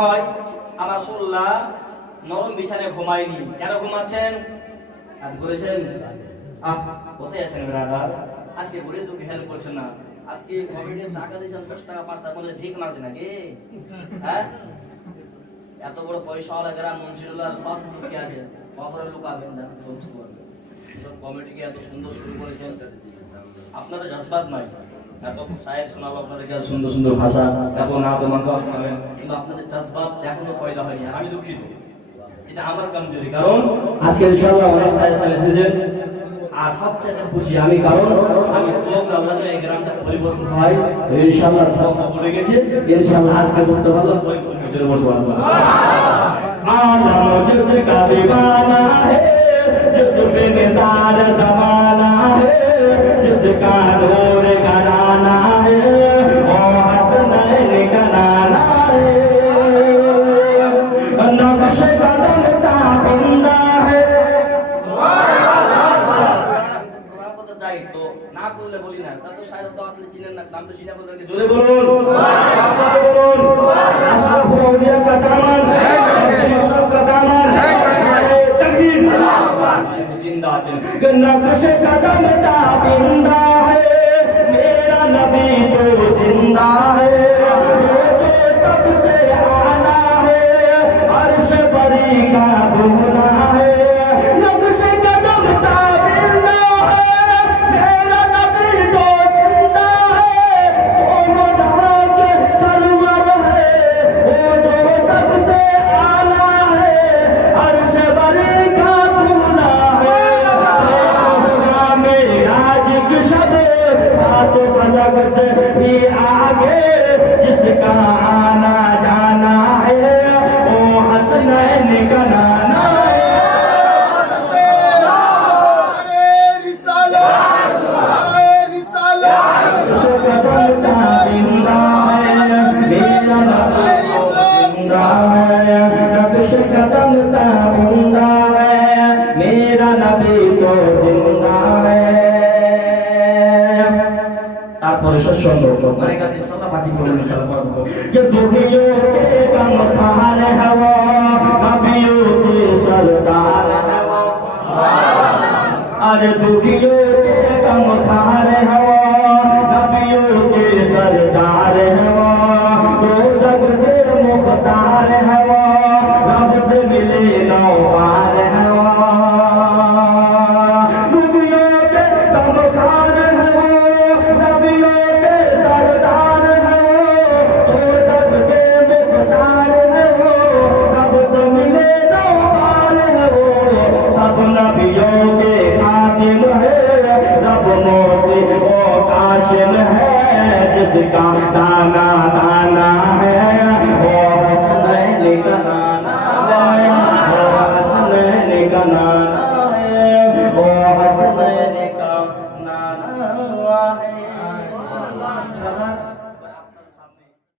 হয় আমার রাসূলুল্লাহ নরম বিছানায় ঘুমায়নি। কেন ঘুমাচ্ছেন? আর করেছেন কোথায় আছেন ব্রাদার? আজকে ঘুরে তো হেল্প করছেন না। আজকে কমিটির টাকা দিয়েছেন 10 টাকা 5 টাকা করে ভিক মারছে নাকি? হ্যাঁ, এত বড় পয়সাওয়ালা গ্রাম মুন্সিরুল্লাহ সব লোক আছে, কবরে লুকাবেন না। কমিটিকে এত সুন্দর শুরু করেছেন, আপনাদের জজবাত নাই। এত শায়ের শোনাবো আপনাদেরকে, সুন্দর সুন্দর ভাষা, এত নাত মানকা শোনাবেন, কিন্তু আপনাদের জজবাত এখনো পয়দা হয়নি। আর আমি দুঃখিত, এটা আমার কমজোরি। কারণ আজকে ইনশাআল্লাহ অনেক শায়ের এসেছেন, আর সবচেয়ে খুশি আমি, কারণ আমি প্রোগ্রাম আল্লাহ এই গ্রামটাকে পরিবর্তন হয় ইনশাআল্লাহ। প্রোগ্রাম বলে গেছে ইনশাআল্লাহ, আজকে বুঝতে পারলাম পরিবর্তন জন্য বলবো आलम जिसका दीवाना है, जिस पे निसार जमाना है, जिसका नूर घराना है, वो हसनैन का नाना है। नक्श कदम का बंदा है। যাই তো না বললে বলি না, তা তো শায়র তো আসলে চিনেন না, নাম তো চিনা বলতে জোরে বলুন আশরাফ আউলিয়া का दामन, अशरफ का दामन, तकबीर जिंदा है। नक्श कदम का बंदा है, मेरा नबी तो जिंदा है, जो सबसे आला है, अर्श बरी का दूल्हा है। नक्श कदम का बंदा है, मेरा नबी तो जिंदा है, दोनों जहां के सरवर है, वो जो सबसे आला है, अर्श बरी का दूल्हा है। मेरा जिग शब सात फलक से भी आगे, जिसका आना जाना है, वो हसनैन का नाना है। नक्श कदम का बंदा है, मेरा नबी तो जिंदा है। तारপরে সৎসঙ্গ অনেক আছে, ইনশাআল্লাহ বাকি বলবো ইনশাআল্লাহ। ये दुखियों के गमखार है वो, नबियों के सरदार है वो, अरे दुखियों